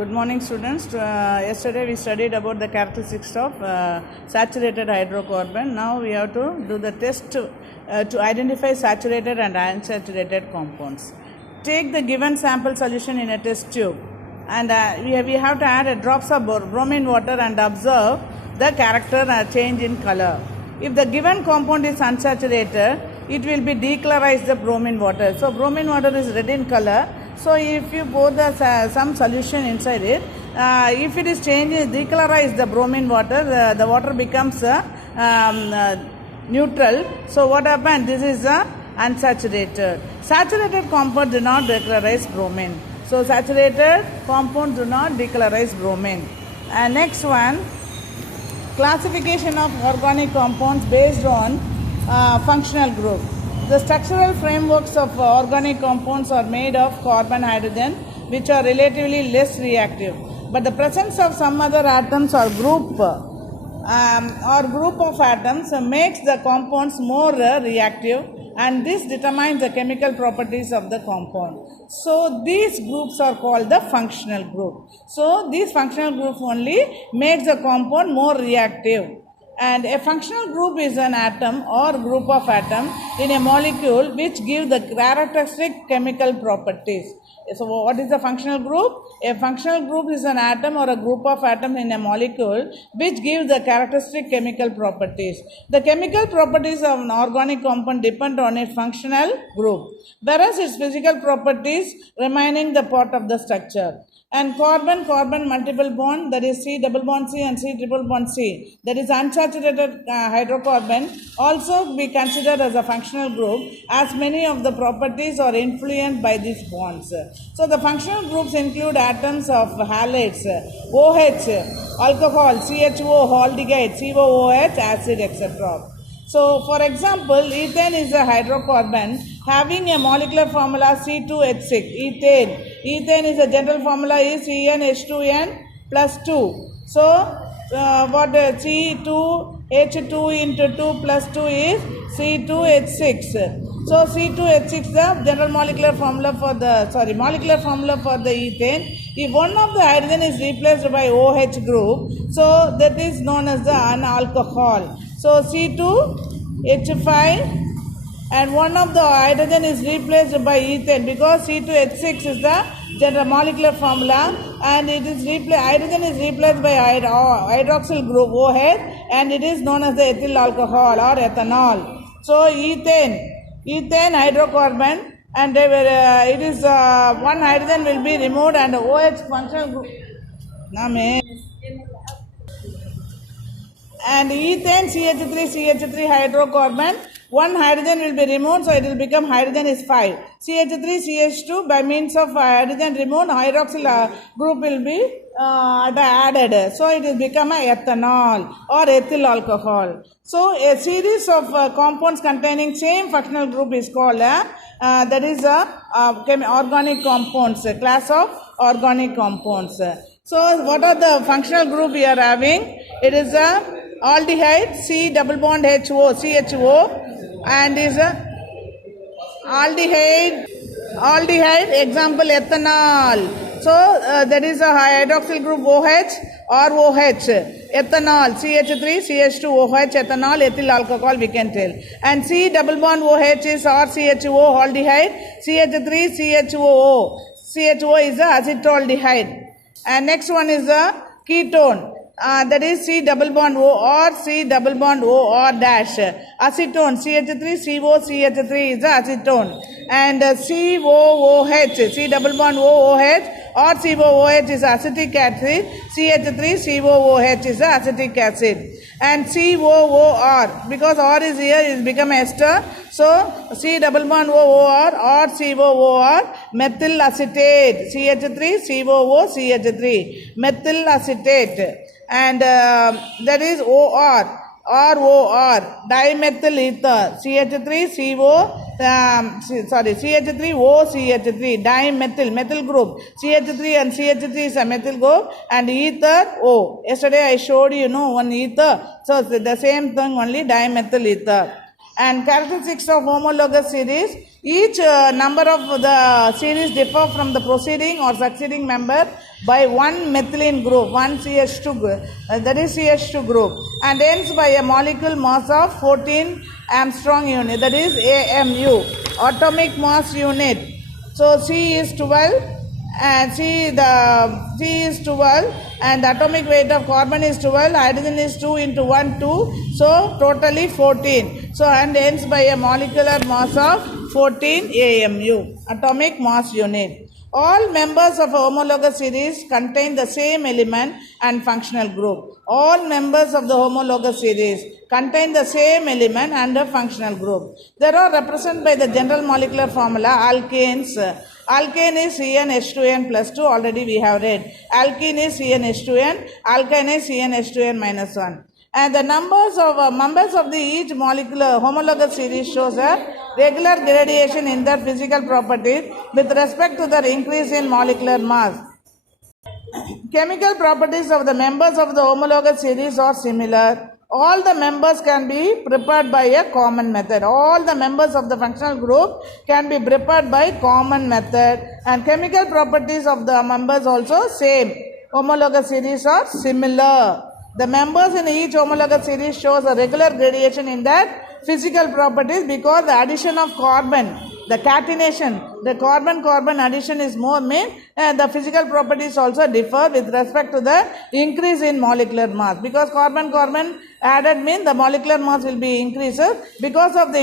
Good morning, students. Yesterday we studied about the characteristics of saturated hydrocarbon. Now we have to do the test to identify saturated and unsaturated compounds. Take the given sample solution in a test tube, and we have to add drops of bromine water and observe the character change in color. If the given compound is unsaturated, it will be decolorized the bromine water. So bromine water is red in color. So if you pour some solution inside it, if it is changed, decolorize the bromine water, the water becomes neutral. So what happens? This is unsaturated. Saturated compounds do not decolorize bromine. So saturated compounds do not decolorize bromine. Next one, classification of organic compounds based on functional group. The structural frameworks of organic compounds are made of carbon, hydrogen, which are relatively less reactive. But the presence of some other atoms or group of atoms makes the compounds more reactive, and this determines the chemical properties of the compound. So these groups are called the functional group. So these functional group only makes the compound more reactive. And a functional group is an atom or group of atoms in a molecule which give the characteristic chemical properties. So what is a functional group? A functional group is an atom or a group of atoms in a molecule which give the characteristic chemical properties. The chemical properties of an organic compound depend on its functional group, whereas its physical properties remaining the part of the structure. And carbon multiple bond, that is C double bond C and C triple bond C, that is unsaturated hydrocarbon, also be considered as a functional group, as many of the properties are influenced by these bonds. So the functional groups include atoms of halides, OH, alcohol, CHO, aldehyde, COOH, acid, etc. So, for example, ethane is a hydrocarbon having a molecular formula C2H6. Ethane is a general formula is CnH2n plus 2. So, what C2H2 into 2 plus 2 is C2H6. So, C2H6 is the general molecular formula for the ethane. If one of the hydrogen is replaced by OH group, so that is known as the alcohol. So C2H5 and one of the hydrogen is replaced by ethane, because C2H6 is the general molecular formula, and it is hydrogen is replaced by hydroxyl group OH, and it is known as the ethyl alcohol or ethanol. So ethane hydrocarbon, and it is one hydrogen will be removed and OH functional group. And ethane CH3 hydrocarbon, one hydrogen will be removed, so it will become hydrogen is 5. CH3CH2, by means of hydrogen removed, hydroxyl group will be added, so it will become a ethanol or ethyl alcohol. So a series of compounds containing same functional group is called that is organic compounds, a class of organic compounds. So what are the functional group we are having? It is a aldehyde, C double bond HO, CHO, and is a aldehyde, example ethanol. So that is a hydroxyl group OH or OH, ethanol, CH3, CH2OH, ethanol, ethyl alcohol we can tell. And C double bond OH is or CHO aldehyde, CH3, CHOO. CHO is a acetaldehyde. And next one is a ketone. That is C double bond O or C double bond O or dash. Acetone, CH3CO, CH3 is the acetone. And COOH, C double bond OOH or COOH is acetic acid. CH3COOH is the acetic acid. And COOR, because R is here, it become ester. So C double bond OOR or COOR, methyl acetate. CH3COO, CH3, methyl acetate. And that is OR, dimethyl ether, CH3OCH3, dimethyl, methyl group, CH3 and CH3 is a methyl group, and ether O. Yesterday I showed one ether, so the same thing only, dimethyl ether. And characteristics of homologous series. Each number of the series differ from the preceding or succeeding member by one methylene group, one CH2 group, that is CH2 group, and ends by a molecule mass of 14 Armstrong unit, that is AMU, atomic mass unit. So C is 12 and C is 12 and the atomic weight of carbon is 12, hydrogen is 2 into 1 2, so totally 14. So and ends by a molecular mass of 14 AMU, atomic mass unit. All members of a homologous series contain the same element and functional group. All members of the homologous series contain the same element and a functional group. They are represented by the general molecular formula alkanes. Alkane is CnH2n plus 2, already we have read. Alkene is CnH2n, alkyne is CnH2n minus 1. And the members of the each molecular homologous series shows a regular gradation in their physical properties with respect to their increase in molecular mass. Chemical properties of the members of the homologous series are similar. All the members can be prepared by a common method. All the members of the functional group can be prepared by common method, and chemical properties of the members also same. Homologous series are similar. The members in each homologous series shows a regular gradation in their physical properties because the addition of carbon, the catenation, the carbon-carbon addition is more mean, and the physical properties also differ with respect to the increase in molecular mass. Because carbon-carbon added mean the molecular mass will be increases because of the